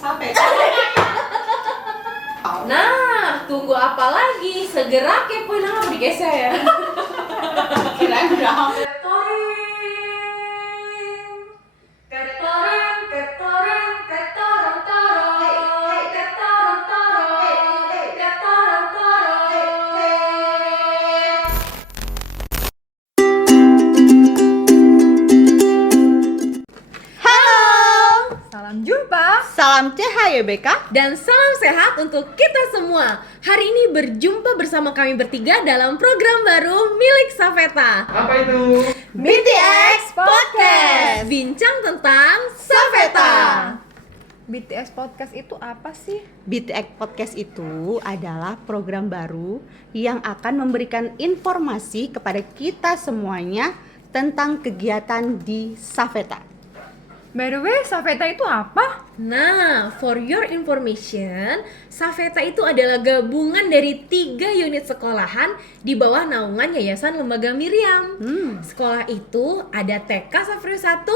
Sampai. Nah, tunggu apa lagi? Segera kepoin apa digeser ya. Kirain udah. Salam jumpa. Salam CHYBK. Dan salam sehat untuk kita semua. Hari ini berjumpa bersama kami bertiga dalam program baru milik Safeta. Apa itu? BTS Podcast. Bincang tentang Safeta. BTS Podcast itu apa sih? BTS Podcast itu adalah program baru yang akan memberikan informasi kepada kita semuanya tentang kegiatan di Safeta. By the way, Safeta itu apa? Nah, for your information, Safeta itu adalah gabungan dari 3 unit sekolahan di bawah naungan Yayasan Lembaga Miriam. Sekolah itu ada TK Saferius 1,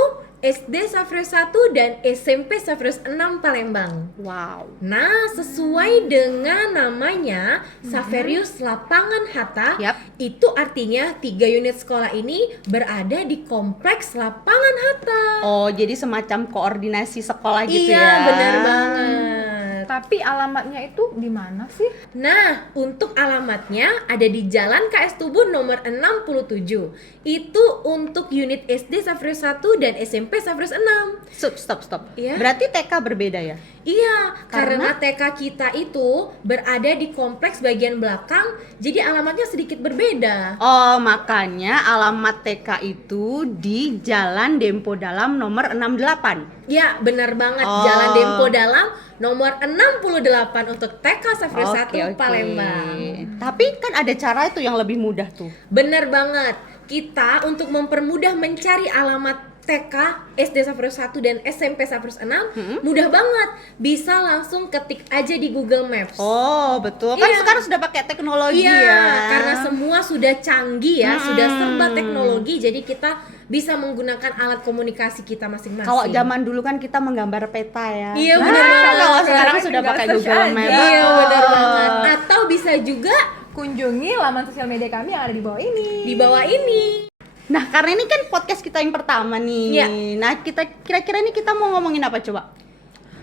SD Saferius 1, dan SMP Saferius 6 Palembang. Wow. Nah, sesuai dengan namanya, Saferius Lapangan Hatta, Yap. itu artinya 3 unit sekolah ini berada di kompleks Lapangan Hatta. Oh, jadi semacam koordinasi sekolah gitu Iya, ya. benar banget. Tapi alamatnya itu di mana sih? Nah, untuk alamatnya ada di Jalan KS Tubun nomor 67. Itu untuk unit SD Saferius 1 dan SMP Saferius 6. Stop. Iya. Berarti TK berbeda ya? Iya, Karena? karena TK kita itu berada di kompleks bagian belakang, jadi alamatnya sedikit berbeda. Oh, makanya alamat TK itu di Jalan Dempo Dalam nomor 68. Ya, benar banget. Oh. Jalan Dempo Dalam nomor 68 untuk TK Saferius 1 Oke. Palembang. Tapi kan ada cara itu yang lebih mudah tuh. Bener banget. Kita untuk mempermudah mencari alamat TK, SD Saferius 1 dan SMP Saferius 6 mudah banget. Bisa langsung ketik aja di Google Maps. Oh, betul. Kan Iya. sekarang sudah pakai teknologi Iya, ya. karena semua sudah canggih ya, sudah serba teknologi, jadi kita bisa menggunakan alat komunikasi kita masing-masing. Kalau zaman dulu kan kita menggambar peta ya. Iya, Nah, benar banget. kalau sekarang Sekarang sudah tinggal pakai search Google aja. Maps. Iya, Betul. benar banget. Atau bisa juga Kunjungi laman sosial media kami yang ada di bawah ini. di bawah ini. Nah, karena ini kan podcast kita yang pertama nih. Iya. Nah, kita kira-kira ini kita mau ngomongin apa coba?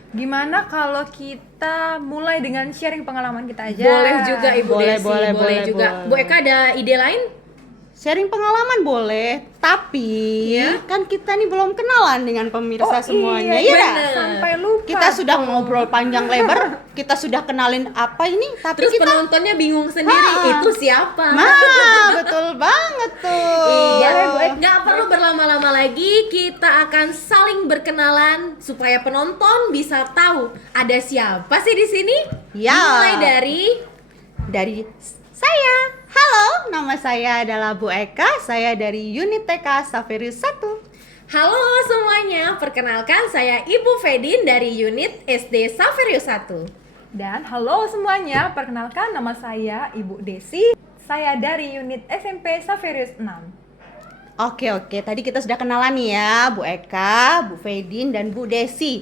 Gimana kalau kita mulai dengan sharing pengalaman kita aja? Boleh juga Ibu Boleh, Desi, boleh juga. boleh. Bu Eka ada ide lain? Sharing pengalaman boleh, tapi Iya. kan kita nih belum kenalan dengan pemirsa semuanya. iya, Iya. bener. Sampai lupa. Kita sudah ngobrol panjang lebar, kita sudah kenalin apa ini, tapi Terus kita penontonnya bingung sendiri, Ha. itu siapa? betul banget tuh. Iya, Bu Eka. nggak perlu berlama-lama lagi, kita akan saling berkenalan supaya penonton bisa tahu ada siapa sih di sini. Ya. Mulai Dari saya. Halo, nama saya adalah Bu Eka, saya dari unit TK Saferius 1. Halo semuanya, perkenalkan saya Ibu Fedin dari unit SD Saferius 1. Dan halo semuanya, perkenalkan nama saya Ibu Desi. Saya dari unit SMP Saferius 6. Oke, tadi kita sudah kenalan nih ya, Bu Eka, Bu Fedin, dan Bu Desi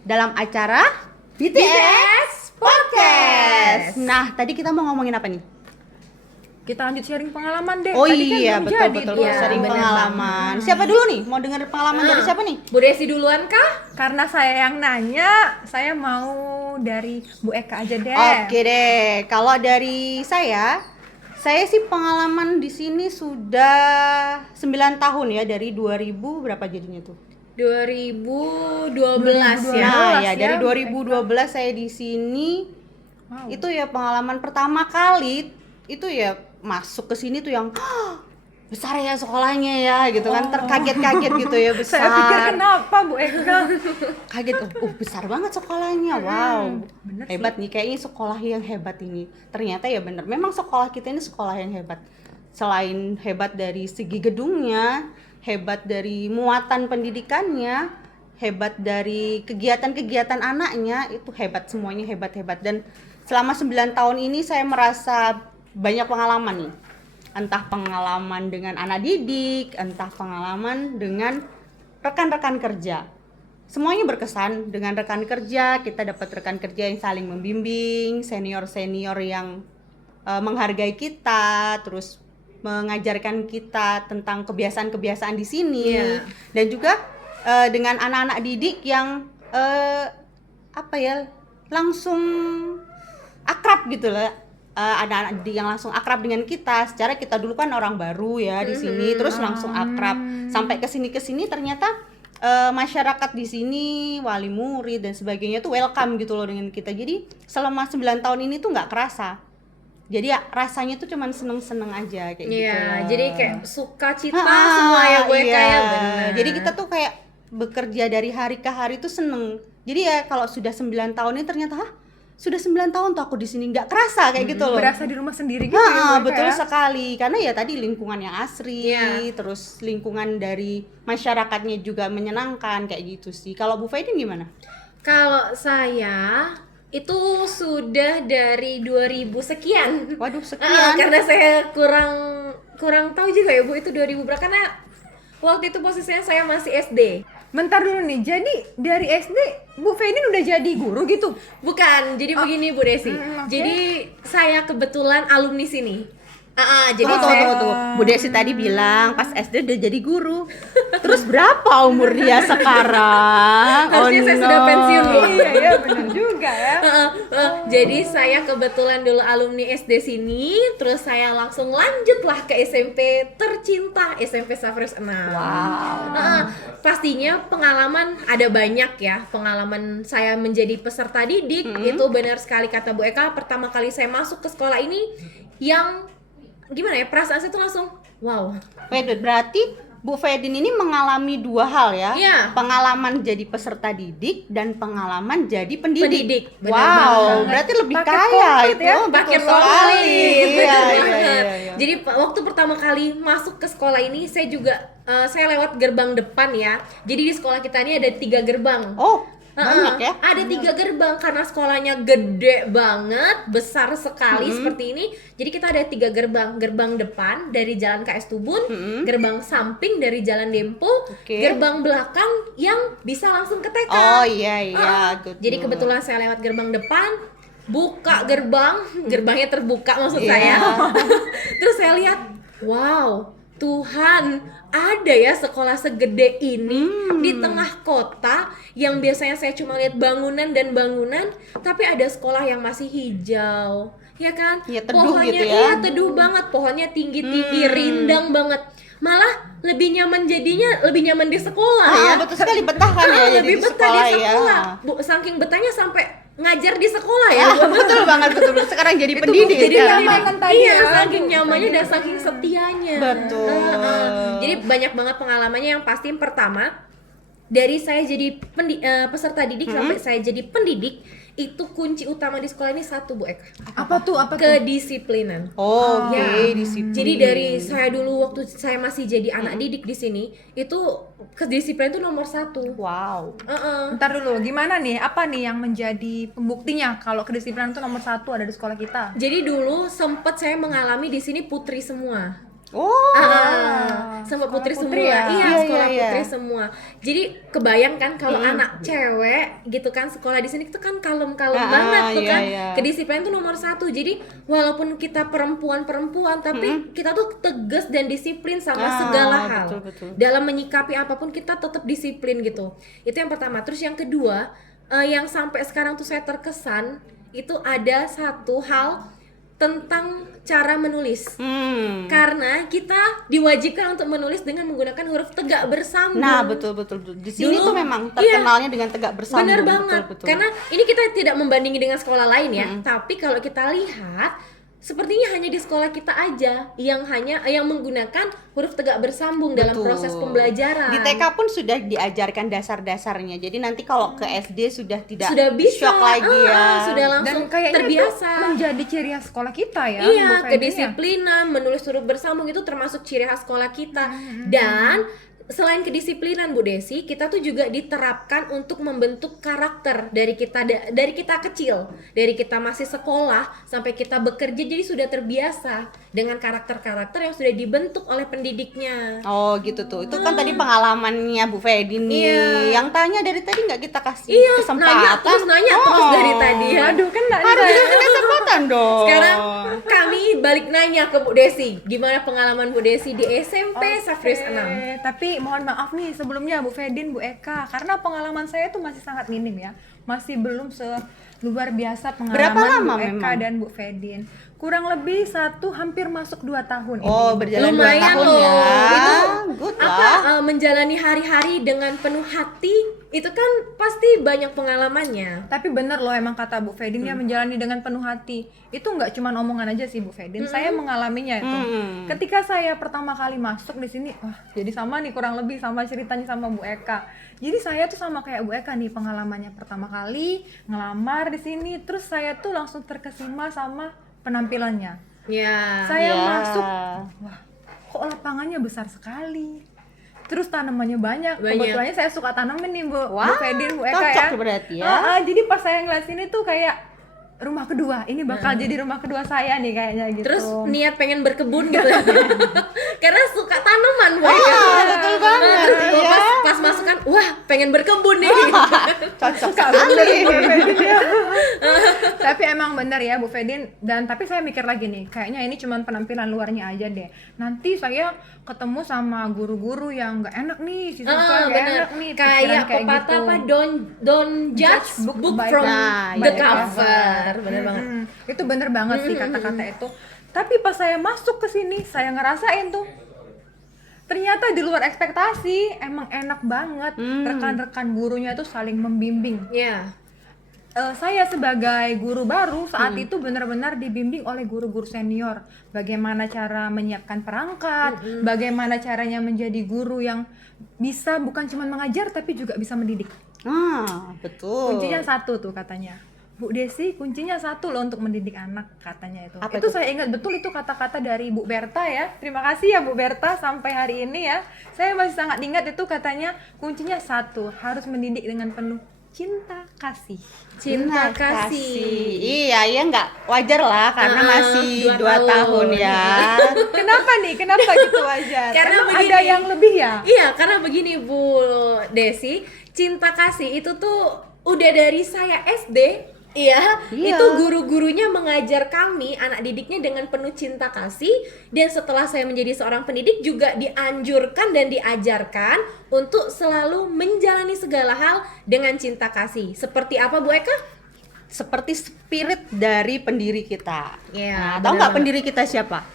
dalam acara BTS Podcast. Nah, tadi kita mau ngomongin apa nih? Kita lanjut sharing pengalaman deh. Oh Tadi kan iya, belum betul jadi betul tuh. Iya, sharing bener pengalaman. Siapa dulu nih? Mau dengar pengalaman dari siapa nih? Bu Desi duluan kah? Karena saya yang nanya, saya mau dari Bu Eka aja deh. Oke deh, kalau dari saya sih pengalaman di sini sudah 9 tahun ya, dari 2000 berapa jadinya tuh? 2012 ya. Nah, ya ya, dari Bu 2012 saya di sini. Wow. Itu ya pengalaman pertama kali itu ya masuk ke sini tuh yang besar ya sekolahnya ya gitu kan, terkaget-kaget gitu ya, besar. Saya pikir kenapa Bu Eka? Kaget, besar banget sekolahnya, wow, bener hebat nih, kayaknya sekolah yang hebat ini. Ternyata ya bener, memang sekolah kita ini sekolah yang hebat. Selain hebat dari segi gedungnya, hebat dari muatan pendidikannya, hebat dari kegiatan-kegiatan anaknya, itu hebat, semuanya hebat-hebat. Dan selama 9 tahun ini saya merasa banyak pengalaman nih. Entah pengalaman dengan anak didik, entah pengalaman dengan rekan-rekan kerja. semuanya berkesan. Dengan rekan kerja, kita dapat rekan kerja yang saling membimbing, senior-senior yang menghargai kita, terus mengajarkan kita tentang kebiasaan-kebiasaan di sini. Iya. Dan juga dengan anak-anak didik yang langsung akrab gitu lah. Anak-anak didik yang langsung akrab dengan kita. Secara kita dulu kan orang baru ya di sini, terus langsung akrab. Sampai kesini ternyata masyarakat di sini, wali murid dan sebagainya tuh welcome gitu loh dengan kita. Jadi selama 9 tahun ini tuh nggak kerasa. Jadi ya rasanya tuh cuman seneng-seneng aja kayak gitu. Iya, jadi kayak sukacita semua ya gue iya. kayak benar. Jadi kita tuh kayak bekerja dari hari ke hari tuh seneng. Jadi ya kalau sudah 9 tahun ini ternyata sudah 9 tahun tuh aku di sini, nggak kerasa kayak gitu loh. Berasa di rumah sendiri gitu ya, Bu Eka, betul ya? sekali. Karena ya tadi lingkungan yang asri, Iya. terus lingkungan dari masyarakatnya juga menyenangkan kayak gitu sih. Kalau Bu Faidin gimana? Kalau saya itu sudah dari 2000 sekian. Waduh, sekian. Karena saya kurang tahu juga ya Bu itu 2000 berapa, karena waktu itu posisinya saya masih SD. Bentar dulu nih, jadi dari SD Bu Faidin udah jadi guru gitu? Bukan, jadi begini Bu Desi. oke. Jadi saya kebetulan alumni sini. Jadi Tunggu. Bu Desi tadi bilang pas SD udah jadi guru. Terus berapa umur dia sekarang? Harusnya saya sudah pensiun, Bu. Iya, benar juga ya. Jadi saya kebetulan dulu alumni SD sini, terus saya langsung lanjutlah ke SMP tercinta, SMP Safrius 6. Wow. Pastinya pengalaman ada banyak ya. Pengalaman saya menjadi peserta didik itu benar sekali kata Bu Eka. Pertama kali saya masuk ke sekolah ini yang gimana ya, perasaan saya tuh langsung wow. Wait, berarti Bu Faidin ini mengalami dua hal ya? Iya. Pengalaman jadi peserta didik dan pengalaman jadi pendidik. Pendidik, benar Wow, banget. berarti lebih Paket kaya komplit itu. ya, Betul Paket sekali. komplit, Iya, bener iya, banget. iya. Jadi waktu pertama kali masuk ke sekolah ini saya juga saya lewat gerbang depan ya. Jadi di sekolah kita ini ada 3 gerbang. Oh, banyak ya? Ada 3 gerbang karena sekolahnya gede banget, besar sekali seperti ini. Jadi kita ada 3 gerbang. Gerbang depan dari Jalan KS Tubun, gerbang samping dari Jalan Dempo, Oke. gerbang belakang yang bisa langsung ke TK. Oh iya, good. Jadi kebetulan saya lewat gerbang depan, buka gerbang, gerbangnya terbuka maksud Iya. saya. Terus saya lihat, wow, Tuhan, ada ya sekolah segede ini di tengah kota yang biasanya saya cuma lihat bangunan dan bangunan, tapi ada sekolah yang masih hijau, ya kan? Iya, teduh Pohonnya gitu ya. iya teduh banget, pohonnya tinggi-tinggi, rindang banget. Malah lebih nyaman di sekolah ya. Betul sekali, betah kan ya jadi Lebih di betah di sekolah sekolah. ya. Bu, saking betahnya sampai ngajar di sekolah ya. Betul banget, betul. Sekarang jadi pendidik jadi sekarang. nyaman tadi Iya, ya. saking nyamannya dan saking setianya. Betul. Jadi banyak banget pengalamannya. Yang pasti yang pertama, dari saya jadi peserta didik sampai saya jadi pendidik, itu kunci utama di sekolah ini satu, Bu Eka. Apa tuh? Kedisiplinan. Oh, oke, Ya. disiplin. Jadi dari saya dulu waktu saya masih jadi anak didik di sini, itu kedisiplinan itu nomor 1. Wow. Bentar dulu, gimana nih? Apa nih yang menjadi pembuktinya kalau kedisiplinan itu nomor 1 ada di sekolah kita? Jadi dulu sempat saya mengalami di sini putri semua. Oh. Sama sekolah putri putri semua. ya? Iya, Iya, sekolah iya, iya. putri semua. Jadi kebayang kan kalau anak cewek gitu kan sekolah di sini itu kan kalem-kalem banget tuh iya, kan. iya. Kedisiplinan itu nomor 1. Jadi walaupun kita perempuan tapi kita tuh tegas dan disiplin sama segala hal. betul. Dalam menyikapi apapun kita tetap disiplin gitu. Itu yang pertama. Terus yang kedua, yang sampai sekarang tuh saya terkesan itu ada satu hal tentang cara menulis. Karena kita diwajibkan untuk menulis dengan menggunakan huruf tegak bersambung. Nah, betul. Di sini Dulu, tuh memang terkenalnya dengan tegak bersambung. Bener banget. Betul. Karena ini kita tidak membandingi dengan sekolah lain ya, tapi kalau kita lihat sepertinya hanya di sekolah kita aja yang menggunakan huruf tegak bersambung dalam Betul. proses pembelajaran. Di TK pun sudah diajarkan dasar-dasarnya. Jadi nanti kalau ke SD sudah tidak sudah bisa shock lagi ya. sudah langsung Dan kayaknya terbiasa. itu menjadi ciri khas sekolah kita ya. Bu Iya, Faidin ya? kedisiplinan, menulis huruf bersambung itu termasuk ciri khas sekolah kita. Dan selain kedisiplinan Bu Desi, kita tuh juga diterapkan untuk membentuk karakter dari kita kecil, dari kita masih sekolah sampai kita bekerja, jadi sudah terbiasa dengan karakter-karakter yang sudah dibentuk oleh pendidiknya. Oh gitu tuh. Itu kan tadi pengalamannya Bu Fedi nih. Iya. Yang tanya dari tadi nggak kita kasih Iya, kesempatan. nanya terus dari tadi ya. Aduh, kan nggak Harus ada. dikasih kesempatan dong. Sekarang kami balik nanya ke Bu Desi, gimana pengalaman Bu Desi di SMP Safrius 6? Tapi mohon maaf nih sebelumnya Bu Fedin, Bu Eka, karena pengalaman saya tuh masih sangat minim ya, masih belum luar biasa Berapa pengalaman lama Bu Eka memang? dan Bu Fedin. Kurang lebih hampir masuk 2 tahun Oh, ini. berjalan 2 Lumayan tahun loh. ya. Itu Good apa lah. menjalani hari-hari dengan penuh hati, itu kan pasti banyak pengalamannya. Tapi bener loh emang kata Bu Fedin ya, menjalani dengan penuh hati. Itu nggak cuma omongan aja sih Bu Fedin, saya mengalaminya itu. Ketika saya pertama kali masuk di sini, wah jadi sama nih kurang lebih sama ceritanya sama Bu Eka. Jadi saya tuh sama kayak Bu Eka nih, pengalamannya pertama kali ngelamar di sini, terus saya tuh langsung terkesima sama penampilannya. Ya. Saya Ya. masuk, wah kok lapangannya besar sekali. Terus tanamannya banyak. Kebetulannya saya suka tanaman nih Bu Wah, Fedin, Bu Eka cocok ya. berarti ya. Jadi pas saya ngeliat sini tuh kayak rumah kedua. Ini bakal jadi rumah kedua saya nih kayaknya gitu. Terus niat pengen berkebun gitu. Karena suka tanaman Bu. Betul banget. Terus Ya. pas masuk kan, wah pengen berkebun nih. Cocok suka bener sekali. Bu Fedin ya. Tapi emang bener ya Bu Fedin, dan tapi saya mikir lagi nih, kayaknya ini cuma penampilan luarnya aja deh. Nanti saya ketemu sama guru-guru yang nggak enak nih, siswa saya nggak Bener. enak nih, pikiran Kayak kayak pepatah gitu. apa, don't judge book by from Nah, the iya. cover. Bener banget. Itu bener banget sih kata-kata itu. Tapi pas saya masuk ke sini, saya ngerasain tuh ternyata di luar ekspektasi, emang enak banget. Rekan-rekan gurunya tuh saling membimbing. Ya. Saya sebagai guru baru saat itu benar-benar dibimbing oleh guru-guru senior, bagaimana cara menyiapkan perangkat, bagaimana caranya menjadi guru yang bisa bukan cuma mengajar tapi juga bisa mendidik. Betul. Kuncinya satu tuh katanya, Bu Desi, kuncinya satu loh untuk mendidik anak, katanya itu. Apa Itu itu? saya ingat betul, itu kata-kata dari Bu Berta ya. Terima kasih ya Bu Berta, sampai hari ini ya saya masih sangat ingat itu, katanya kuncinya satu, harus mendidik dengan penuh cinta kasih. Cinta kasih. Iya, ya nggak wajar lah karena masih 2 2 tahun tahun. ya. Kenapa nih? Kenapa gitu aja? Karena Emang begini. ada yang lebih ya? Iya, karena begini Bu Desi, cinta kasih itu tuh udah dari saya SD. Iya, Iya. itu guru-gurunya mengajar kami, anak didiknya dengan penuh cinta kasih. Dan setelah saya menjadi seorang pendidik juga dianjurkan dan diajarkan untuk selalu menjalani segala hal dengan cinta kasih. Seperti apa Bu Eka? Seperti spirit dari pendiri kita. Iya, Nah, tahu benar nggak banget. pendiri kita siapa?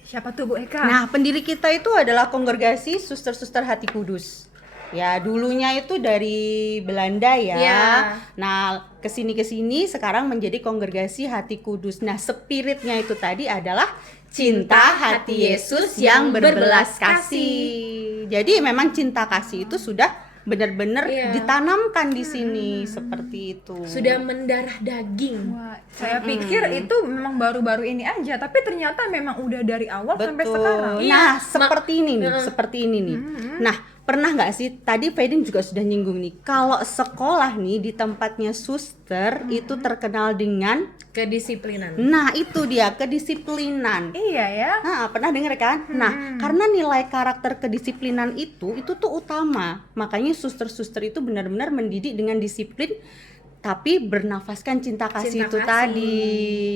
Siapa tuh Bu Eka? Nah, pendiri kita itu adalah kongregasi Suster-Suster Hati Kudus. Ya, dulunya itu dari Belanda ya. Iya. Nah, kesini sekarang menjadi kongregasi Hati Kudus. Nah, spiritnya itu tadi adalah cinta hati Yesus yang berbelas kasih. Jadi memang cinta kasih itu sudah benar-benar Iya. ditanamkan di sini seperti itu. Sudah mendarah daging. Wah, saya pikir itu memang baru-baru ini aja, tapi ternyata memang udah dari awal sampai sekarang. Iya. Nah, seperti ini nih, seperti ini nih. Nah, pernah nggak sih, tadi Fedin juga sudah nyinggung nih, kalau sekolah nih di tempatnya suster itu terkenal dengan, Kedisiplinan. nah itu dia, kedisiplinan. Iya ya. Nah, pernah dengar kan? Nah, karena nilai karakter kedisiplinan itu tuh utama. Makanya suster-suster itu benar-benar mendidik dengan disiplin tapi bernafaskan cinta kasih Cinta itu kasih. tadi.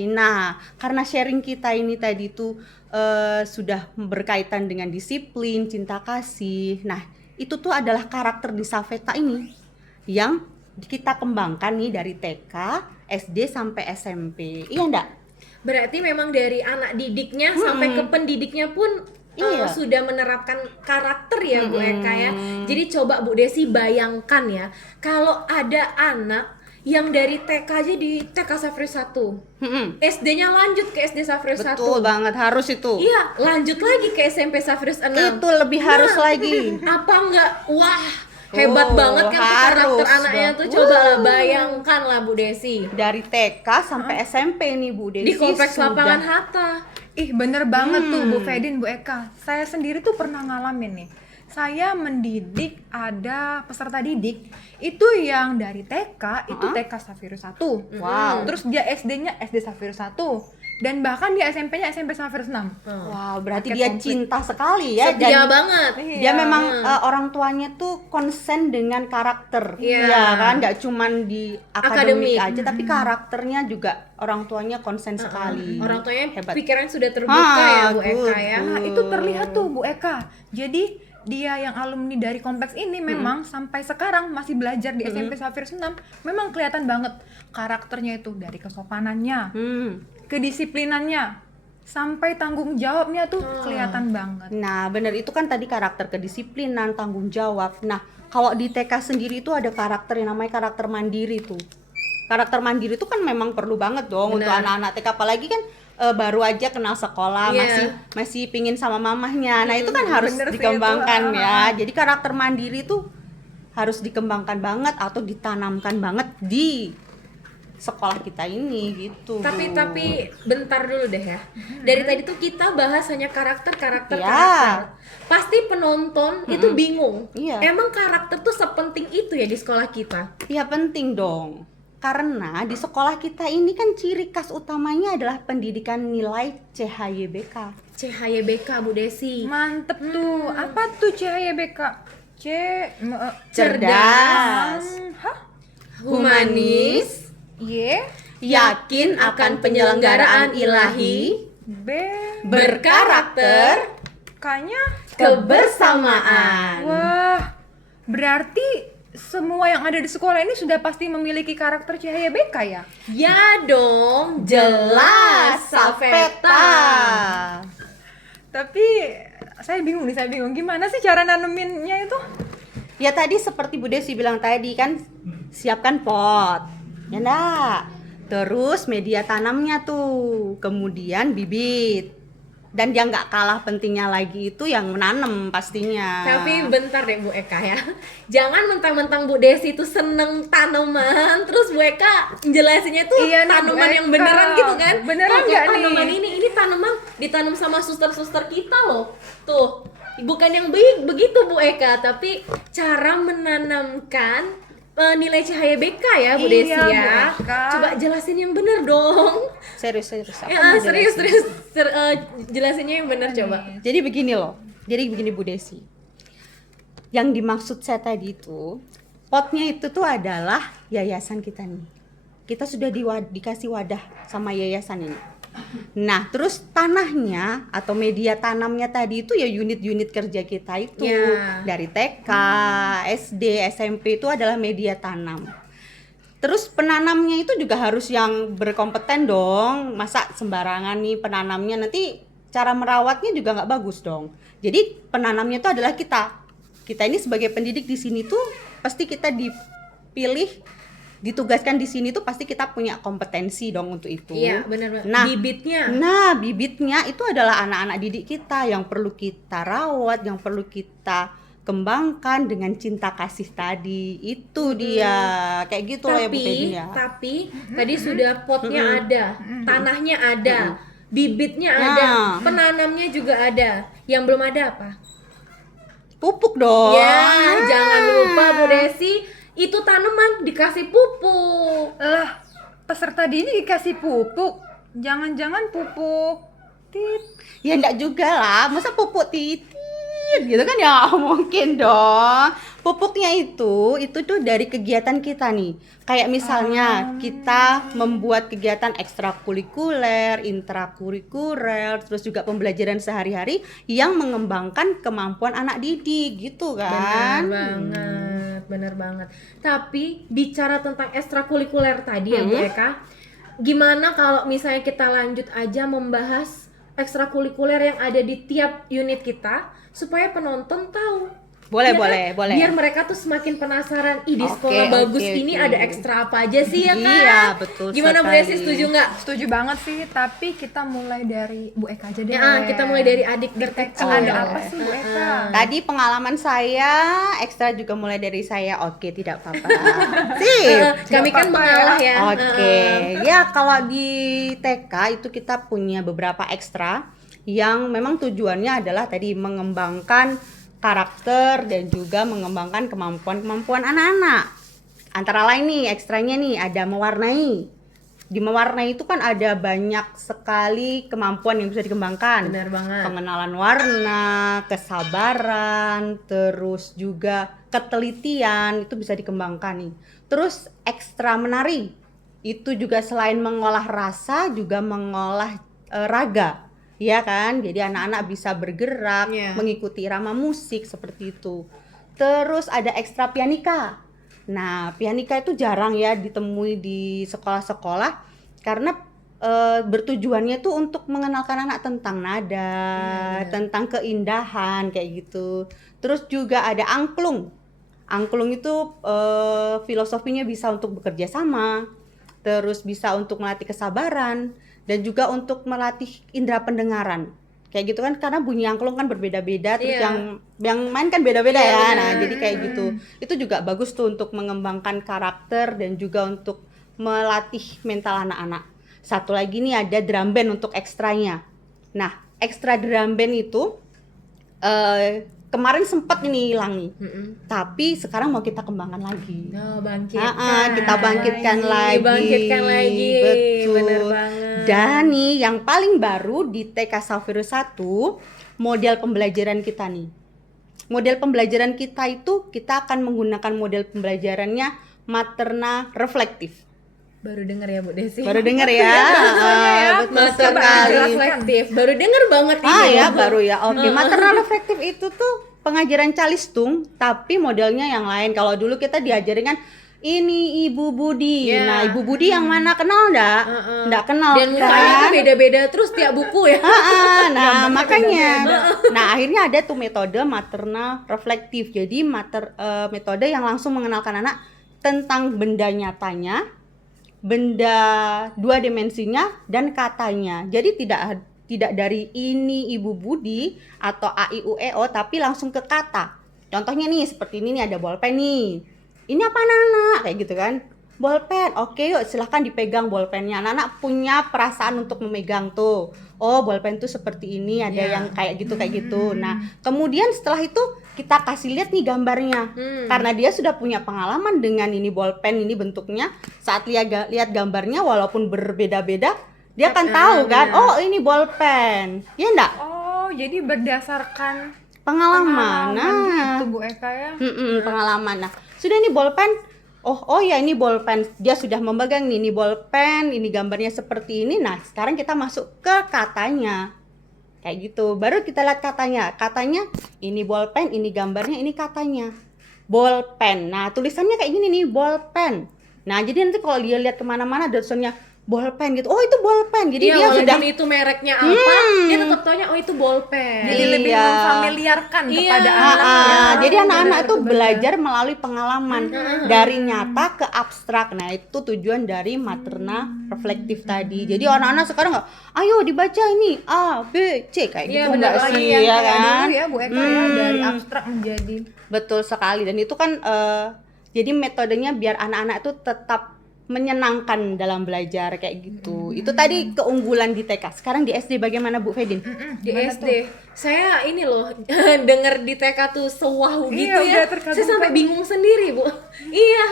Nah, karena sharing kita ini tadi tuh sudah berkaitan dengan disiplin, cinta kasih. Nah, itu tuh adalah karakter di Safeta ini yang kita kembangkan nih dari TK, SD sampai SMP. Iya enggak? Berarti memang dari anak didiknya sampai ke pendidiknya pun Iya. sudah menerapkan karakter ya Bu Eka ya. Jadi coba Bu Desi bayangkan ya, kalau ada anak yang dari TK aja di TK Safrius 1, SD-nya lanjut ke SD Safrius 1. Betul banget, harus itu. Iya, lanjut lagi ke SMP Safrius 6. Itu lebih harus lagi. Apa enggak? Wah, hebat Oh, banget kan tuh karakter harus anaknya dong. tuh. Coba lah bayangkan lah Bu Desi. Dari TK sampai SMP nih Bu Desi. Di kompleks sudah. lapangan Hatta. Ih bener banget tuh Bu Fedin, Bu Eka. Saya sendiri tuh pernah ngalamin nih. saya mendidik ada peserta didik itu yang dari TK itu TK Safirus 1. Wow. Terus dia SD-nya SD Safirus 1 dan bahkan dia SMP-nya SMP Safirus 6. Wow, berarti Paket dia komplit. cinta sekali ya. Setia banget. Dia memang orang tuanya tuh konsen dengan karakter, Iya. ya kan, nggak cuman di akademik Akademik. aja, tapi karakternya juga orang tuanya konsen sekali. Orang tuanya hebat. pikirannya sudah terbuka ya Bu Eka good, ya. Nah, itu terlihat tuh Bu Eka. Jadi dia yang alumni dari kompleks ini memang sampai sekarang masih belajar di SMP Safirus 6. Memang kelihatan banget karakternya itu dari kesopanannya, kedisiplinannya, sampai tanggung jawabnya tuh kelihatan banget. Nah, bener itu kan tadi karakter kedisiplinan, tanggung jawab. Nah, kalau di TK sendiri itu ada karakter yang namanya karakter mandiri tuh. Karakter mandiri itu kan memang perlu banget dong untuk anak-anak TK, apalagi kan baru aja kenal sekolah, Iya. masih pingin sama mamahnya. Nah, itu kan harus bener sih dikembangkan itu. ya. Jadi karakter mandiri tuh harus dikembangkan banget atau ditanamkan banget di sekolah kita ini gitu. Tapi bentar dulu deh ya. Dari tadi tuh kita bahas hanya karakter. Ya. Pasti penonton itu bingung. Iya. Emang karakter tuh sepenting itu ya di sekolah kita? Ya penting dong. Karena di sekolah kita ini kan ciri khas utamanya adalah pendidikan nilai CHYBK. CHYBK Bu Desi. Mantep tuh. Apa tuh CHYBK? Cerdas, Hah? Humanis, Y, yakin akan penyelenggaraan ilahi, B, berkarakter, K-nya. kebersamaan. Wah, berarti semua yang ada di sekolah ini sudah pasti memiliki karakter CHYBK ya? ya dong, Jelas, Safeta. Tapi saya bingung gimana sih cara naneminnya itu? Ya tadi seperti Bu Desi bilang tadi kan, siapkan pot, ya enggak? Terus media tanamnya tuh, kemudian bibit. Dan yang nggak kalah pentingnya lagi itu yang menanam pastinya. Tapi bentar deh Bu Eka ya. Jangan mentang-mentang Bu Desi itu seneng tanaman, terus Bu Eka jelasinnya tuh Iya nih, Bu tanaman yang Eka. beneran gitu kan. Beneran Tuh, nggak tanaman nih? ini tanaman ditanam sama suster-suster kita loh. Tuh, bukan yang begitu Bu Eka, tapi cara menanamkan nilai CHYBK ya Bu Iya, Desi Bu ya. Eka. Coba jelasin yang bener dong. Serius. Aku Ya, mau serius. jelasin. Jelasinnya yang bener coba. Jadi begini Bu Desi. Yang dimaksud saya tadi itu, potnya itu tuh adalah yayasan kita nih. Kita sudah dikasih wadah sama yayasan ini. Nah, terus tanahnya atau media tanamnya tadi itu ya unit-unit kerja kita itu. Ya. Dari TK, SD, SMP itu adalah media tanam. Terus penanamnya itu juga harus yang berkompeten dong. Masa sembarangan nih penanamnya, nanti cara merawatnya juga nggak bagus dong. Jadi penanamnya itu adalah kita. Kita ini sebagai pendidik di sini tuh pasti kita dipilih, ditugaskan di sini tuh pasti kita punya kompetensi dong untuk itu. Iya, benar. Nah, bibitnya. Nah, bibitnya itu adalah anak-anak didik kita yang perlu kita rawat, yang perlu kita kembangkan dengan cinta kasih tadi. Itu dia. Kayak gitu loh ya Bu Fedin ya. Tapi tadi sudah potnya ada, tanahnya ada, bibitnya Nah. ada, penanamnya juga ada. Yang belum ada apa? Pupuk dong. Ya, jangan lupa Bu Desi, itu tanaman dikasih pupuk. Lah, peserta didik dikasih pupuk. Jangan-jangan pupuk tit. Ya enggak juga lah, masa pupuk titit gitu kan ya, mungkin dong. Pupuknya itu tuh dari kegiatan kita nih. Kayak misalnya kita membuat kegiatan ekstrakurikuler, intrakurikuler, terus juga pembelajaran sehari-hari yang mengembangkan kemampuan anak didik gitu kan. Bener banget. Tapi bicara tentang ekstrakurikuler tadi ya Bu Eka, gimana kalau misalnya kita lanjut aja membahas ekstrakurikuler yang ada di tiap unit kita supaya penonton tahu. Boleh, Ya kan? boleh. Biar mereka tuh semakin penasaran, ih di Oke, sekolah bagus oke, ini oke. ada ekstra apa aja sih ya kan? Iya, betul Gimana Bu sekali. Desi, setuju nggak? Setuju banget sih, tapi kita mulai dari Bu Eka aja deh. Ya, kita mulai dari adik terkecil. Ada apa sih Bu Eka? Tadi pengalaman saya, ekstra juga mulai dari saya. Oke, tidak apa-apa. Sip. Kami kan apa-apa mengalah ya. Oke, ya kalau di TK itu kita punya beberapa ekstra yang memang tujuannya adalah tadi mengembangkan karakter dan juga mengembangkan kemampuan-kemampuan anak-anak. Antara lain nih ekstranya nih ada mewarnai. Di mewarnai itu kan ada banyak sekali kemampuan yang bisa dikembangkan. Benar banget. Pengenalan warna, kesabaran, terus juga ketelitian itu bisa dikembangkan nih. Terus ekstra menari itu juga selain mengolah rasa juga mengolah raga, ya kan? Jadi anak-anak bisa bergerak, Iya. mengikuti irama musik seperti itu. Terus ada ekstra pianika. Nah, pianika itu jarang ya ditemui di sekolah-sekolah karena bertujuannya tuh untuk mengenalkan anak tentang nada, tentang keindahan kayak gitu. Terus juga ada angklung. Angklung itu filosofinya bisa untuk bekerja sama, terus bisa untuk melatih kesabaran dan juga untuk melatih indera pendengaran. Kayak gitu kan karena bunyi angklung kan berbeda-beda, terus Iya. yang main kan beda-beda Iya, ya. benar. Nah, jadi kayak gitu. Itu juga bagus tuh untuk mengembangkan karakter dan juga untuk melatih mental anak-anak. Satu lagi nih ada drum band untuk ekstranya. Nah, ekstra drum band itu kemarin sempat ini hilang nih. Tapi sekarang mau kita kembangkan lagi. Oh, bangkitkan. Kita bangkitkan lagi. Bangkitkan lagi. Betul. Bener banget. Dan nih yang paling baru di TK Safirus 1 model pembelajaran kita nih. Model pembelajaran kita itu kita akan menggunakan model pembelajarannya materna reflektif. Baru denger ya Bu Desi. Baru denger ya. Betul Mater sekali. reflektif. Baru denger banget ini. Ya baru ya. Oke, maternal reflektif itu tuh pengajaran calistung tapi modelnya yang lain. Kalau dulu kita diajarin kan ini Ibu Budi. Ya. Nah, Ibu Budi yang mana kenal enggak? Enggak kenal. Dan mukanya kan? tuh beda-beda terus tiap buku ya. Nah, makanya. Nah, akhirnya ada tuh metode maternal reflektif. Jadi metode yang langsung mengenalkan anak tentang benda nyatanya, benda dua dimensinya dan katanya. Jadi tidak dari ini Ibu Budi atau A I U E O tapi langsung ke kata. Contohnya nih seperti ini nih ada bolpen nih. Ini apa anak-anak? Kayak gitu kan. Bolpen. Oke, yuk silahkan dipegang bolpennya. Anak-anak punya perasaan untuk memegang tuh. Oh, bolpen tuh seperti ini, ada yang kayak gitu. Nah, kemudian setelah itu kita kasih lihat nih gambarnya. Karena dia sudah punya pengalaman dengan ini bolpen, ini bentuknya. Saat lihat gambarnya walaupun berbeda-beda, dia akan tahu kan, oh ini bolpen. Ya enggak? Oh, jadi berdasarkan Pengalaman. gitu Bu Eka ya. Pengalaman. Nah, sudah ini bolpen. Oh ya ini bolpen. Dia sudah memegang nih ini bolpen, ini gambarnya seperti ini. Nah, sekarang kita masuk ke katanya. Kayak gitu. Baru kita lihat katanya. Katanya ini bolpen, ini gambarnya, ini katanya. Bolpen. Nah, tulisannya kayak gini nih, bolpen. Nah, jadi nanti kalau dia lihat kemana-mana ada tulisannya bolpen gitu. Oh, itu bolpen. Jadi Iya, dia walaupun sudah itu mereknya apa, dia tetap taunya oh itu bolpen. Jadi lebih Iya. memfamiliarkan Iya. kepada anak. Jadi anak-anak itu Benar. belajar melalui pengalaman dari nyata ke abstrak. Nah, itu tujuan dari materna reflektif tadi. Jadi anak-anak sekarang nggak, ayo dibaca ini A, B, C kayak Iya, gitu benar nggak lagi sih yang ya kayak kan? dulu ya Bu Eka ya, dari abstrak menjadi Betul sekali. Dan itu kan jadi metodenya biar anak-anak itu tetap menyenangkan dalam belajar kayak gitu. Itu tadi keunggulan di TK. Sekarang di SD bagaimana Bu Fedin? Di SD. Saya ini loh denger di TK tuh sewahu gitu Iya, ya. udah terkagum-kagum. Saya sampai bingung sendiri, Bu. Iya.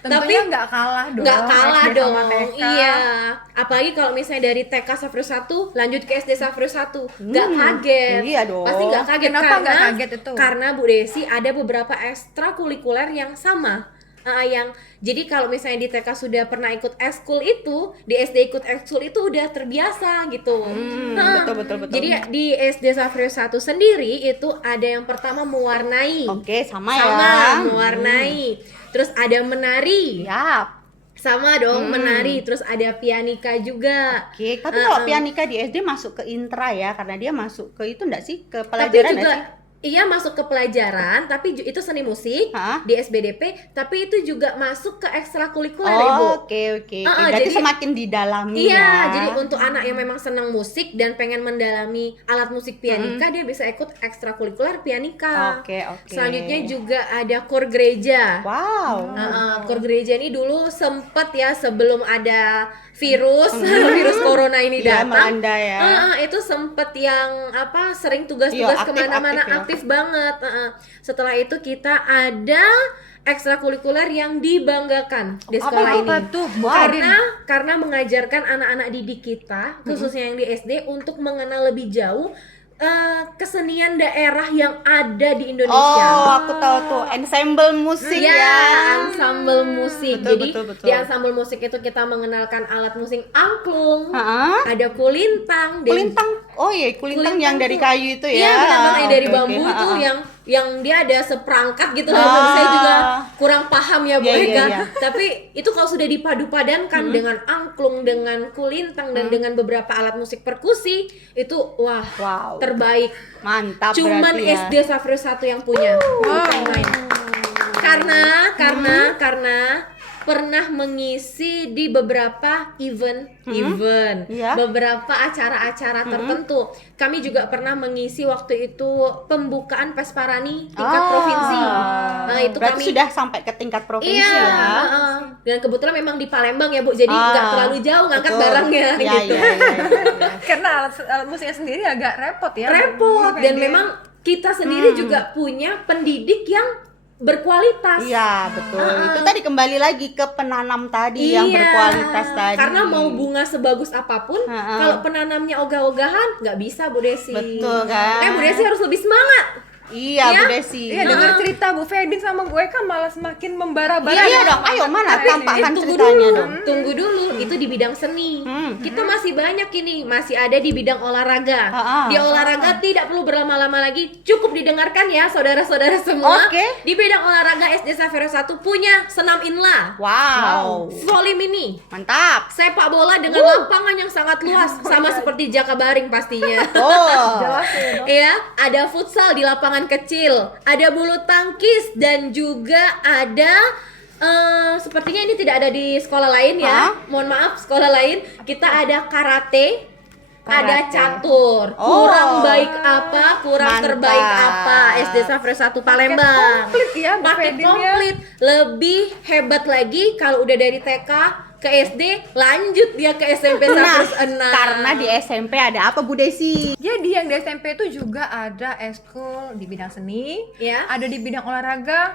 tentunya nggak kalah dong. Nggak kalah SD dong. sama TK. Iya. Apalagi kalau misalnya dari TK Safirus 1 lanjut ke SD Safirus 1. Nggak kaget. Iya dong. Pasti nggak kaget. Kenapa karena, nggak kaget itu? Karena Bu Desi ada beberapa ekstrakurikuler yang sama. Yang jadi kalau misalnya di TK sudah pernah ikut ekskul itu, di SD ikut ekskul itu udah terbiasa gitu. Betul. Jadi di SD Safirus 1 sendiri itu ada yang pertama mewarnai. Oke, sama Sama ya. mewarnai. Terus ada menari. Siap. Sama dong menari. Terus ada pianika juga. Oke, tapi kalau pianika di SD masuk ke intra ya, karena dia masuk ke itu enggak sih? Ke Tapi pelajaran juga enggak sih? iya masuk ke pelajaran, tapi itu seni musik Hah? di SBDP, tapi itu juga masuk ke ekstrakurikuler Ibu. Oke. Berarti jadi- semakin didalami Iya, ya. jadi untuk anak yang memang senang musik dan pengen mendalami alat musik pianika, dia bisa ikut ekstrakurikuler pianika. Oke. Selanjutnya juga ada kor gereja. Wow. Kor gereja ini dulu sempet ya sebelum ada virus virus corona ini Iya, datang. melanda ya. Itu sempet yang apa sering tugas-tugas Iya, aktif, kemana-mana aktif ya. aktif banget. Setelah itu kita ada ekstrakurikuler yang dibanggakan di sekolah ini. Apa tuh? Karena mengajarkan anak-anak didik kita, khususnya yang di SD, untuk mengenal lebih jauh kesenian daerah yang ada di Indonesia. Oh, aku tahu tuh, ensemble musik Ya, ya. ensemble musik. Betul, Jadi betul. di ensemble musik itu kita mengenalkan alat musik angklung, Heeh. ada kulintang, dan Kulintang. Oh iya, kulintang yang tuh- dari kayu itu ya. Iya, benar-benar yang dari Oke, bambu oke. tuh yang dia ada seperangkat gitu loh. Ah. Saya juga kurang paham ya Bu Iya, Eka. iya. Tapi itu kalau sudah dipadu-padankan dengan angklung, dengan kulintang dan dengan beberapa alat musik perkusi, itu wah, Wow. terbaik. Mantap Cuman berarti ya. SD Safrius 1 yang punya. Bukan main. Karena pernah mengisi di beberapa event, Iya. beberapa acara-acara tertentu. Kami juga pernah mengisi waktu itu pembukaan Pesparani tingkat provinsi. Nah, itu berarti kami sudah sampai ke tingkat provinsi iya, ya. dan kebetulan memang di Palembang ya Bu, jadi nggak terlalu jauh ngangkat Betul. barangnya Iya, gitu. iya. Karena alat musiknya sendiri agak repot ya. Repot, Bu dan Fedin. memang kita sendiri juga punya pendidik yang berkualitas. Iya, betul. Itu tadi kembali lagi ke penanam tadi yang berkualitas tadi. Karena mau bunga sebagus apapun, kalau penanamnya ogah-ogahan nggak bisa Bu Desi. Betul, kan? Bu Desi harus lebih semangat. Iya, Ya? Bu Desi. Iya, dengar cerita Bu Fedin sama Bu Eka malah semakin membara-bara. Iya dong, ayo mana tampakkan Tunggu ceritanya dulu, dong. tunggu dulu. Itu di bidang seni. Kita masih banyak ini, masih ada di bidang olahraga. Di olahraga tidak perlu berlama-lama lagi, cukup didengarkan ya saudara-saudara semua. Oke. Di bidang olahraga SD Safira 1 punya senam inla, Wow. voli mini, Mantap. sepak bola dengan lapangan yang sangat luas, sama seperti Jakabaring pastinya. Oh. Jelasin. Ya, ada futsal di lapangan kecil, ada bulu tangkis, dan juga ada sepertinya ini tidak ada di sekolah lain ya. Mohon maaf, sekolah lain. Kita ada karate, ada catur. Kurang baik apa, kurang Mantap. terbaik apa. SD Safra 1 Palembang. komplit ya, Bu Paket Fedin ya. komplit. Lebih hebat lagi kalau udah dari TK ke SD, lanjut dia ke SMP Nah, Safra 6. karena di SMP ada apa Bu Desi? Jadi yang di SMP itu juga ada ekskul di bidang seni, Ya. ada di bidang olahraga,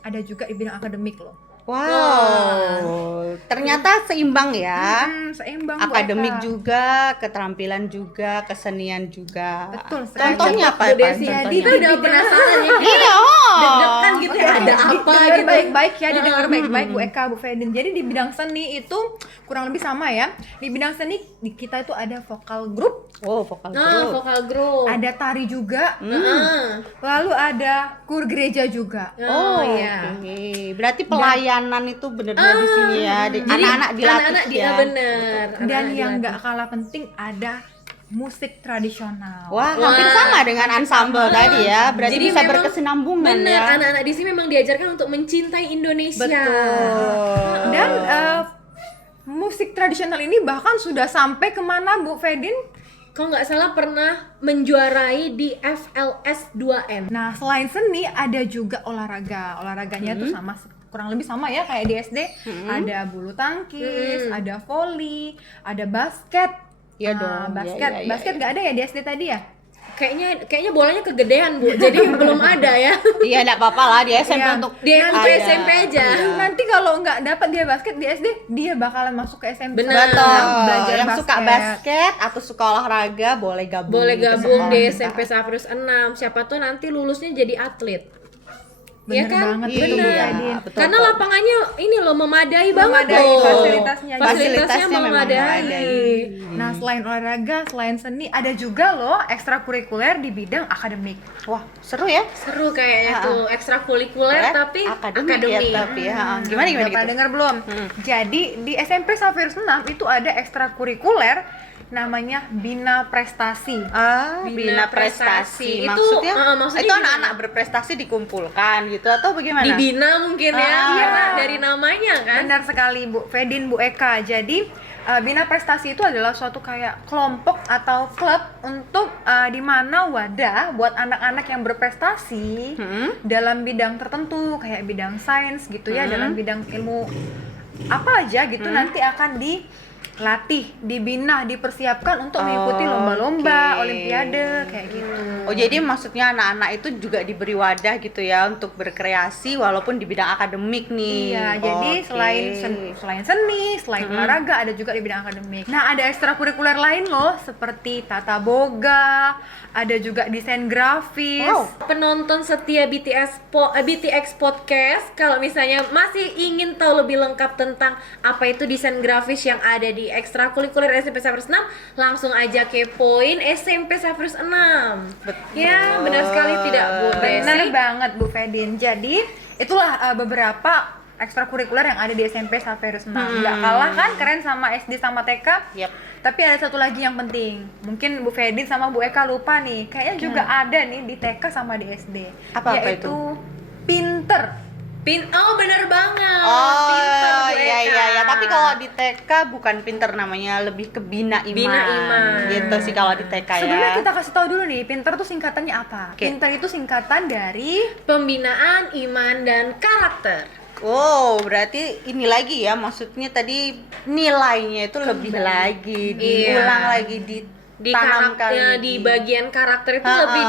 ada juga di bidang akademik loh. Wow. Ternyata seimbang ya. Seimbang Bu Akademik Eka. juga, keterampilan juga, kesenian juga. Betul sekali. Contohnya apa? Bu Desi, Contohnya? kita udah penasaran ya. Iya. Deg-degan gitu ya, ada apa Didengar gitu. baik-baik ya, didengar baik-baik Bu Eka, Bu Fedin. Jadi di bidang seni itu kurang lebih sama ya. Di bidang seni di kita itu ada vokal grup, Oh, vokal Nah, group. vokal group. ada tari juga, Heeh. lalu ada kur gereja juga. Oh, Oke. iya. Berarti pelayanan itu benar-benar di sini ya. Jadi Anak-anak dilatih anak-anak ya. bener. Dan Anak-anak yang dilatih. nggak kalah penting ada musik tradisional. Wah, hampir sama dengan ensemble tadi ya. Berarti Jadi bisa memang berkesinambungan bener, ya. anak-anak di sini memang diajarkan untuk mencintai Indonesia. Betul. Dan musik tradisional ini bahkan sudah sampai kemana Bu Fedin? Kalau nggak salah pernah menjuarai di FLS 2M. Nah, selain seni ada juga olahraga. Olahraganya tuh sama kurang lebih sama ya kayak di SD. Ada bulu tangkis, ada voli, ada basket. Iya Nah, dong, basket. iya, iya, Basket iya. nggak ada ya di SD tadi ya? Kayaknya bolanya kegedean Bu, jadi belum ada ya. Iya, enggak apa-apa lah di SMP Iya. untuk Dia untuk ada. SMP aja. Nanti kalau nggak dapat dia basket di SD, dia bakalan masuk ke SMP. Benar. Betul. Belajar Yang suka basket atau suka olahraga boleh gabung. Boleh ke gabung sekolah di kita. SMP Safrius 6. Siapa tuh nanti lulusnya jadi atlet. Bener Ya kan? banget, Iya, bener, Bener. Fedin. betul. Karena lapangannya ini loh memadai banget Memadai, loh. fasilitasnya Fasilitasnya memang memadai. memadai. Nah, selain olahraga, selain seni, ada juga loh ekstrakurikuler di bidang akademik. Wah, seru ya. Seru kayaknya tuh, ekstrakurikuler tapi akademik. akademik. Ya, tapi ya. Gimana Udah pernah gitu? dengar belum? Jadi di SMP Safir 6 itu ada ekstrakurikuler namanya Bina Prestasi. Bina prestasi. Itu, maksudnya itu gimana? anak-anak berprestasi dikumpulkan gitu atau bagaimana? Dibina mungkin ya, iya. karena dari namanya kan. Benar sekali Bu Fedin, Bu Eka. Jadi Bina Prestasi itu adalah suatu kayak kelompok atau klub untuk di mana wadah buat anak-anak yang berprestasi dalam bidang tertentu kayak bidang sains gitu ya, dalam bidang ilmu apa aja gitu nanti akan latih, dibina, dipersiapkan untuk mengikuti lomba-lomba, olimpiade kayak gitu. Oh, jadi maksudnya anak-anak itu juga diberi wadah gitu ya untuk berkreasi walaupun di bidang akademik nih. Iya, jadi selain seni, selain olahraga ada juga di bidang akademik. Nah, ada ekstrakurikuler lain loh seperti tata boga, ada juga desain grafis. Penonton setia BTX Podcast, kalau misalnya masih ingin tahu lebih lengkap tentang apa itu desain grafis yang ada di ekstrakurikuler SMP Safir 6, langsung aja kepoin SMP Safir 6. Ya, benar sekali tidak Bu Benar Desi? banget Bu Fedin. Jadi, itulah beberapa ekstrakurikuler yang ada di SMP Saverus 6. Nggak kalah kan keren sama SD sama TK? Yap. Tapi ada satu lagi yang penting. Mungkin Bu Fedin sama Bu Eka lupa nih. Kayaknya juga ada nih di TK sama di SD. Apa yaitu itu? pinter. Oh, benar banget. Oh, Pinter, Bu iya Eka. iya iya. Tapi kalau di TK bukan pinter namanya, lebih ke bina iman. Bina iman. Gitu sih kalau di TK ya. Sebelumnya kita kasih tahu dulu nih, pinter tuh singkatannya apa? Oke. Pinter itu singkatan dari Pembinaan iman dan karakter. Oh, berarti ini lagi ya, maksudnya tadi nilainya itu lebih lagi, diulang lagi, Di ditanamkan karakter, di bagian karakter itu lebih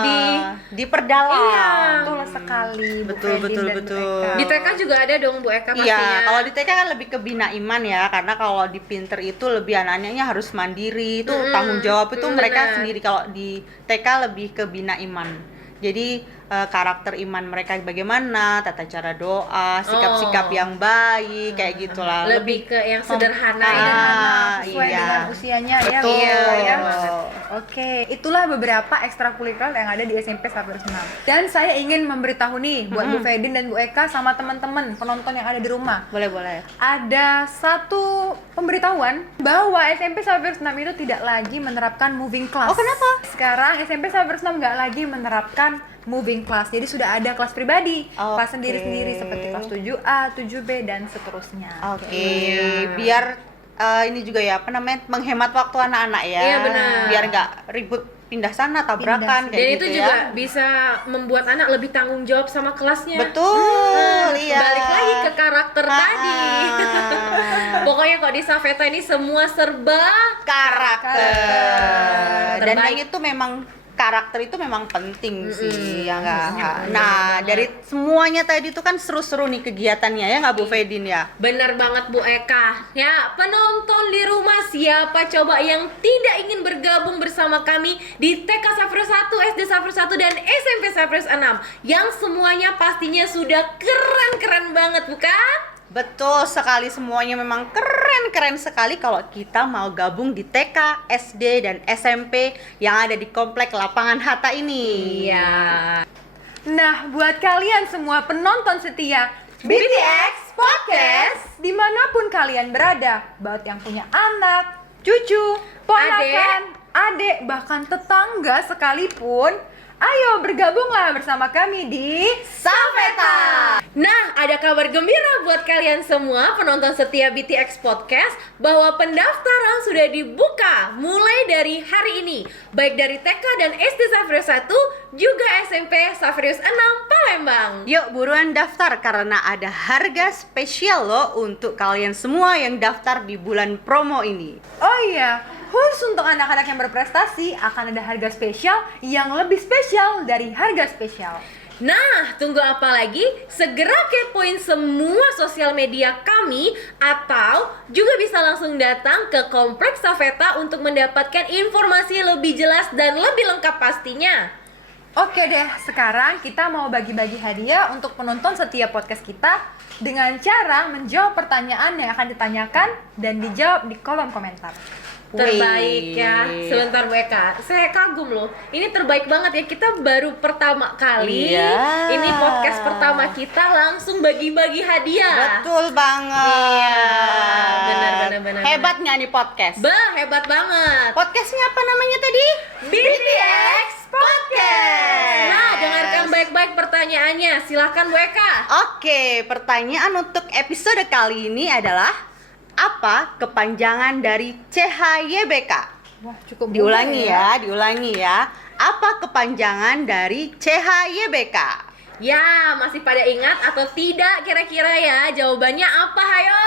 diperdalam. Iya. betul sekali Bu Betul, Fedin betul, dan Bu betul. Eka. di TK juga ada dong Bu Eka pastinya. Iya, kalau di TK kan lebih ke bina iman ya, karena kalau di pinter itu lebih anak-anaknya harus mandiri, itu tanggung jawab itu mereka benar. sendiri. Kalau di TK lebih ke bina iman. Jadi karakter iman mereka bagaimana, tata cara doa, sikap-sikap yang baik, kayak gitulah. lebih ke yang sederhana ya. Sesuai Iya. dengan usianya ya Bu Betul. Eka ya. Oke, itulah beberapa ekstrakurikuler yang ada di SMP Safir 6. Dan saya ingin memberitahu nih buat Bu Fedin dan Bu Eka sama teman-teman penonton yang ada di rumah. Boleh, boleh. Ada satu pemberitahuan bahwa SMP Safir 6 itu tidak lagi menerapkan moving class. Oh, kenapa? Sekarang SMP Safir 6 nggak lagi menerapkan moving class. Jadi sudah ada kelas pribadi, kelas Oke. sendiri-sendiri seperti kelas 7A, 7B dan seterusnya. Oke, biar ini juga ya, apa namanya, menghemat waktu anak-anak ya. Iya, benar. Biar nggak ribut pindah sana, tabrakan, kayak Dan gitu itu ya. juga bisa membuat anak lebih tanggung jawab sama kelasnya. Betul, iya. Balik lagi ke karakter tadi. Pokoknya kok di Safeta ini semua serba karakter. Dan Terbaik. yang itu memang karakter itu memang penting sih, ya nggak? Nah, dari semuanya tadi itu kan seru-seru nih kegiatannya ya nggak Bu Fedin ya? Bener banget Bu Eka. Ya, penonton di rumah siapa coba yang tidak ingin bergabung bersama kami di TK Safir 1, SD Safir 1 dan SMP Safir 6 yang semuanya pastinya sudah keren-keren banget, bukan? Betul sekali, semuanya memang keren-keren sekali kalau kita mau gabung di TK, SD, dan SMP yang ada di Komplek Lapangan Hatta ini. Iya. Nah, buat kalian semua penonton setia BTX Podcast, dimanapun kalian berada, baik yang punya anak, cucu, ponakan, adik, bahkan tetangga sekalipun, ayo bergabunglah bersama kami di Safeta. Nah, ada kabar gembira buat kalian semua penonton setia BTX Podcast bahwa pendaftaran sudah dibuka mulai dari hari ini, baik dari TK dan SD Safrius 1 juga SMP Safrius 6 Palembang. Yuk buruan daftar karena ada harga spesial loh untuk kalian semua yang daftar di bulan promo ini. Oh iya, khusus untuk anak-anak yang berprestasi akan ada harga spesial yang lebih spesial dari harga spesial. Nah, tunggu apa lagi? Segera kepoin semua sosial media kami atau juga bisa langsung datang ke Kompleks Safeta untuk mendapatkan informasi lebih jelas dan lebih lengkap pastinya. Oke deh, sekarang kita mau bagi-bagi hadiah untuk penonton setiap podcast kita dengan cara menjawab pertanyaan yang akan ditanyakan dan dijawab di kolom komentar. Terbaik ya. Wih. Sebentar Bu Eka, saya kagum loh. Ini terbaik banget ya. Kita baru pertama kali. Iya. Ini podcast pertama kita langsung bagi-bagi hadiah. Betul banget. Iya. Benar. Hebat nggak nih podcast? Hebat banget. Podcastnya apa namanya tadi? BTX Podcast. Nah, dengarkan baik-baik pertanyaannya. Silahkan Bu Eka. Oke, pertanyaan untuk episode kali ini adalah apa kepanjangan dari CHYBK? Wah, cukup Diulangi mudah diulangi ya. Apa kepanjangan dari CHYBK? Ya, masih pada ingat atau tidak kira-kira ya? Jawabannya apa? Hayo.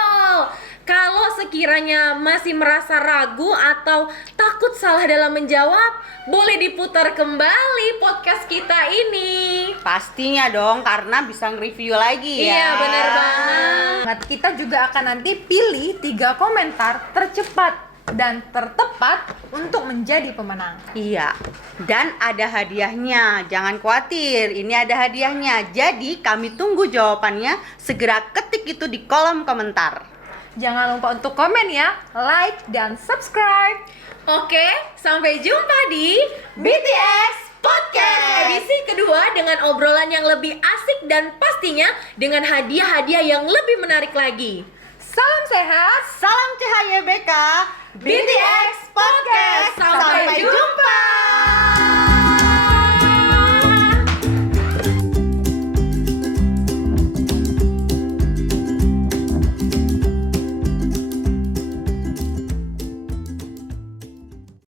Kalau sekiranya masih merasa ragu atau takut salah dalam menjawab, boleh diputar kembali podcast kita ini. Pastinya dong, karena bisa nge-review lagi ya. Iya, benar banget. Kita juga akan nanti pilih 3 komentar tercepat dan tertepat untuk menjadi pemenang. Iya, dan ada hadiahnya. Jangan khawatir, ini ada hadiahnya. Jadi kami tunggu jawabannya. Segera ketik itu di kolom komentar. Jangan lupa untuk komen ya, like dan subscribe. Oke, sampai jumpa di BTS Podcast. edisi kedua dengan obrolan yang lebih asik dan pastinya dengan hadiah-hadiah yang lebih menarik lagi. Salam sehat. Salam CHYBK BTS Podcast. Sampai jumpa.